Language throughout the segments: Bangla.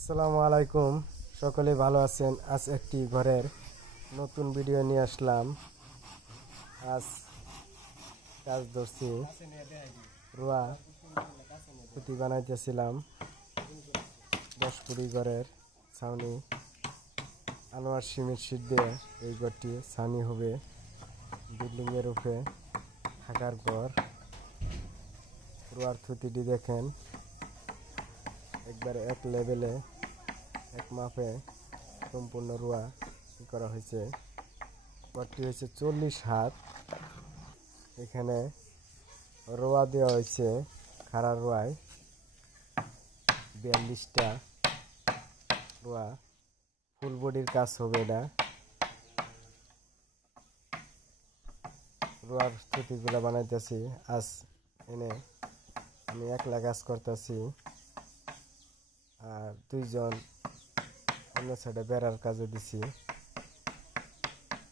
আসসালামু আলাইকুম, সকলে ভালো আছেন। আজ একটি ঘরের নতুন ভিডিও নিয়ে আসলাম। আজ কাজ ধরছি, রুয়া পুঁতি বানাইতেছিলাম। 10 ফুটি ঘরের ছাউনি আনোয়ার সিমেন্ট শীট দিয়ে এই ঘরটি ছাউনি হবে। বিল্ডিংয়ের উপরে থাকার ঘর। রুয়ার থুতিটি দেখেন, একবারে এক লেভেলে এক মাপে সম্পূর্ণ রুয়া করা হয়েছে। ঘরটি হয়েছে 40 হাত। এখানে রোয়া দেওয়া হয়েছে খাড়া রোয়ায় 42টা রোয়া। ফুল বডির কাজ হবে এটা। রোয়ার স্থিতিগুলো বানাইতেছি আজ এনে আমি একলা কাজ করতেছি, আর দুইজন অন্য সাইডে বেড়ার কাজে দিছি।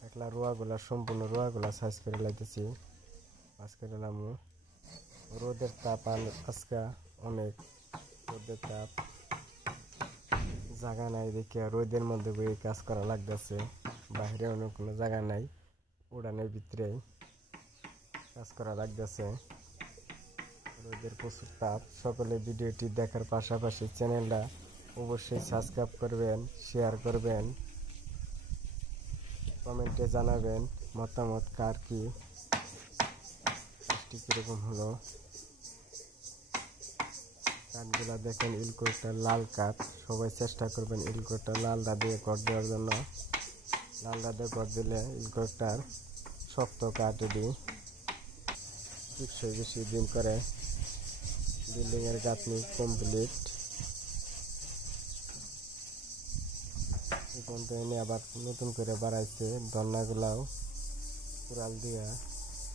একলা রোয়াগুলা সম্পূর্ণ রোয়াগুলা সাইজ করে লাইতেছি। কাজ করে নামু। রোদের তাপ আজকে অনেক, রোদের তাপ জায়গা নাই দেখে রোদের মধ্যে বই কাজ করা লাগতেছে। বাইরে অনেক কোনো জায়গা নাই, উড়ানের ভিতরে কাজ করা লাগতেছে। রোদের প্রচুর তাপ। সকলে ভিডিওটি দেখার পাশাপাশি চ্যানেলটা অবশ্যই সাবস্ক্রাইব করবেন, শেয়ার করবেন, কমেন্টে জানাবেন মতামত কার কি কাজটি কীরকম হলো। কাঠগুলা দেখেন, ইলকোটা লাল কাঠ। সবাই চেষ্টা করবেন ইলকোটা লালটা দিয়ে কট দেওয়ার জন্য। লালটা দিয়ে কট দিলে ইলকোটার শক্ত কাঠ এটি বেশি দিন করে। বিল্ডিংয়ের গাঁথনি কমপ্লিট। এখন তো এনে আবার নতুন করে বাড়াইছে। দন্নাগুলাও কুড়াল দিয়া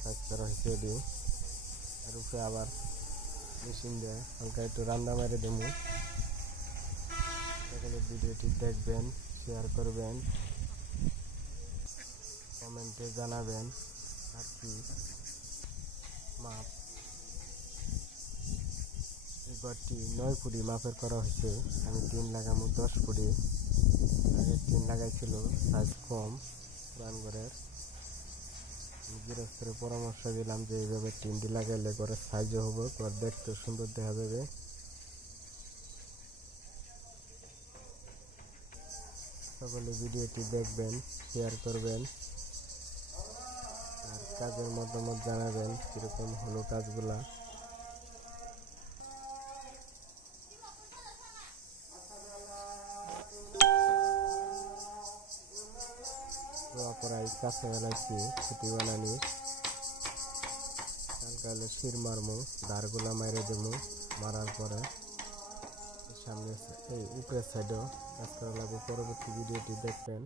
কাজ করা হয়েছে এটি। আর উপরে আবার মেশিন দিয়ে হালকা একটু রান্না মেরে দেবো। সকলে ভিডিওটি দেখবেন, শেয়ার করবেন, কমেন্টে জানাবেন আর কি মাপ। এই ঘরটি 9 ফুটি মাপের করা হয়েছে। আমি 3 লাগামো 10 ফুটি। আগে 3 লাগাইছিল, সাইজ কম পুরান ঘরের। গৃহস্থের পরামর্শ দিলাম যে এইভাবে 3টি লাগাইলে ঘরের সাইজও হবে, ঘর দেখতে সুন্দর দেখা যাবে। সকলে ভিডিওটি দেখবেন, শেয়ার করবেন, আর কাজের মতামত জানাবেন কিরকম হলো কাজগুলা। প্রায় কাছে বেলাইছি ছুটি বানানির। কালকালে শির মারমু, ধারগুলা মাইরে দেবো। মারার পরে সামনে এই উপরের সাইডেও কাজ করা লাগবে। পরবর্তী ভিডিওটি দেখবেন।